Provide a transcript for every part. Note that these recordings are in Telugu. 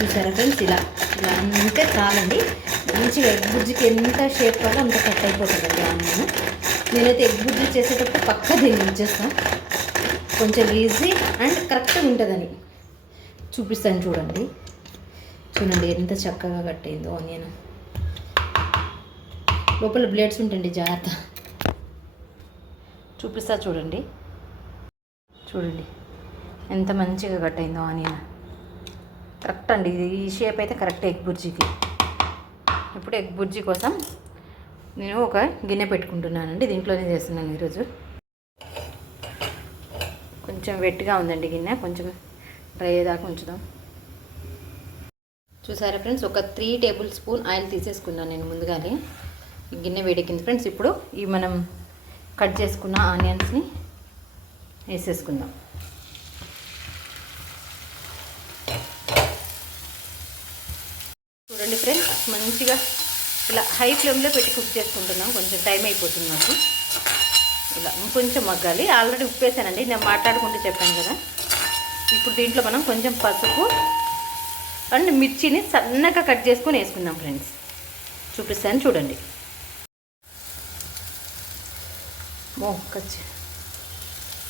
చూసారా ఫ్రెండ్స్, ఇలా ఇలా అంటే చాలండి. మంచిగా ఎగ్ బుజ్జికి ఎంత షేప్ కావాలో అంత కట్ అయిపోతుందండి ఆనియన్. నేనైతే ఎగ్ బుజ్జి చేసేటప్పుడు పక్కా దీన్ని ఇచ్చేస్తాను, కొంచెం ఈజీ అండ్ కరెక్ట్గా ఉంటుందని. చూపిస్తాను చూడండి. చూడండి ఎంత చక్కగా కట్ అయిందో ఆనియన్. లోపల బ్లేడ్స్ ఉంటుంది, జాగ్రత్త. చూపిస్తా చూడండి. చూడండి ఎంత మంచిగా కట్ అయిందో ఆనియన్. కరెక్ట్ అండి, ఈ షేప్ అయితే కరెక్ట్ ఎగ్ బుర్జీకి. ఇప్పుడు ఎగ్ బుర్జీ కోసం నేను ఒక గిన్నె పెట్టుకుంటున్నానండి. దీంట్లోనే చేస్తున్నాను ఈరోజు. కొంచెం వెట్గా ఉందండి గిన్నె, కొంచెం డ్రై అయ్యేదాకా ఉంచుదాం. చూసారా ఫ్రెండ్స్, ఒక 3 టేబుల్ స్పూన్ ఆయిల్ తీసేసుకున్నాను నేను ముందుగానే. గిన్నె వేడెక్కింది ఫ్రెండ్స్. ఇప్పుడు ఈ మనం కట్ చేసుకున్న ఆనియన్స్ని వేసేసుకుందాం. చూడండి ఫ్రెండ్స్, మంచిగా ఇలా హై ఫ్లేమ్లో పెట్టి కుక్ చేసుకుంటున్నాం. కొంచెం టైం అయిపోతుంది నాకు. ఇలా ఇంకొంచెం మగ్గాలి. ఆల్రెడీ ఉప్పు వేసానండి, నేను మాట్లాడుకుంటూ చెప్పాను కదా. ఇప్పుడు దీంట్లో మనం కొంచెం పసుపు అండ్ మిర్చిని సన్నగా కట్ చేసుకొని వేసుకుందాం ఫ్రెండ్స్. చూపిస్తాను చూడండి. కచ్చి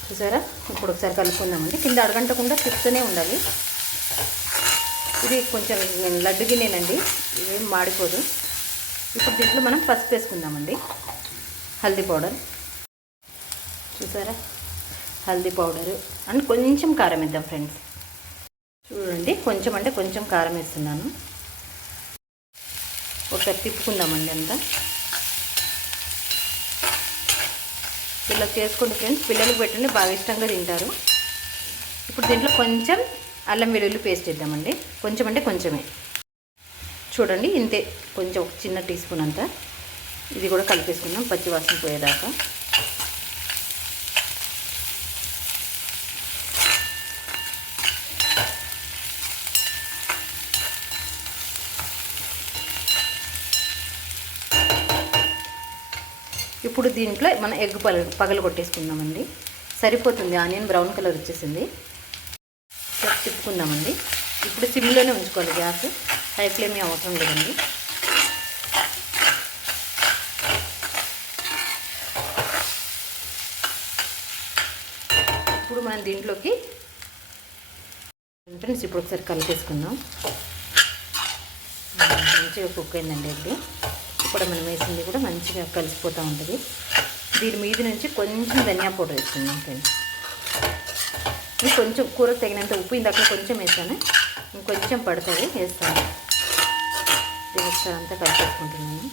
చూసారా. ఇప్పుడు ఒకసారి కలుపుకుందామండి. కింద అడగంటకుండా తిప్పుతూనే ఉండాలి. ఇది కొంచెం లడ్డు గిన్నెనండి, ఇవేం మాడిపోదు. ఇప్పుడు దీంట్లో మనం పసుపు వేసుకుందామండి, హల్దీ పౌడర్. చూసారా, హల్దీ పౌడరు అండ్ కొంచెం కారం వేద్దాం ఫ్రెండ్స్. చూడండి, కొంచెం అంటే కొంచెం కారం వేస్తున్నాను. ఒకసారి తిప్పుకుందామండి అంతా. ఇలా చేసుకోండి ఫ్రెండ్స్, పిల్లలకు పెట్టండి, బాగా ఇష్టంగా తింటారు. ఇప్పుడు దీంట్లో కొంచెం అల్లం వెల్లుల్లి పేస్ట్ వేద్దామండి. కొంచెం అంటే కొంచెమే, చూడండి ఇంతే, కొంచెం ఒక చిన్న టీ స్పూన్ అంతా. ఇది కూడా కలిపేసుకుందాం పచ్చివాసన పోయేదాకా. ఇప్పుడు దీంట్లో మనం ఎగ్ పగలు కొట్టేసుకుందామండి. సరిపోతుంది, ఆనియన్ బ్రౌన్ కలర్ వచ్చేసింది. తిప్పుకుందామండి. ఇప్పుడు సిమ్లోనే ఉంచుకోవాలి గ్యాస్, హై ఫ్లేమ్ అవసరం లేదండి. ఇప్పుడు మనం దీంట్లోకి ఫ్రెండ్స్ ఇప్పుడు ఒకసారి కలిపేసుకుందాం. మంచిగా కుక్ అయిందండి ఎగ్. ఇప్పుడు మనం వేసింది కూడా మంచిగా కలిసిపోతూ ఉంటుంది. దీని మీద నుంచి కొంచెం ధనియా పౌడర్ వేసుకుందాం ఫ్రెండ్స్. కొంచెం కూరకు తగినంత ఉప్పు ఇందాక కొంచెం వేసాను, ఇంకొంచెం పడుతుంది వేస్తాను. దీని ఒకసారి అంతా కలిపేసుకుంటున్నాను.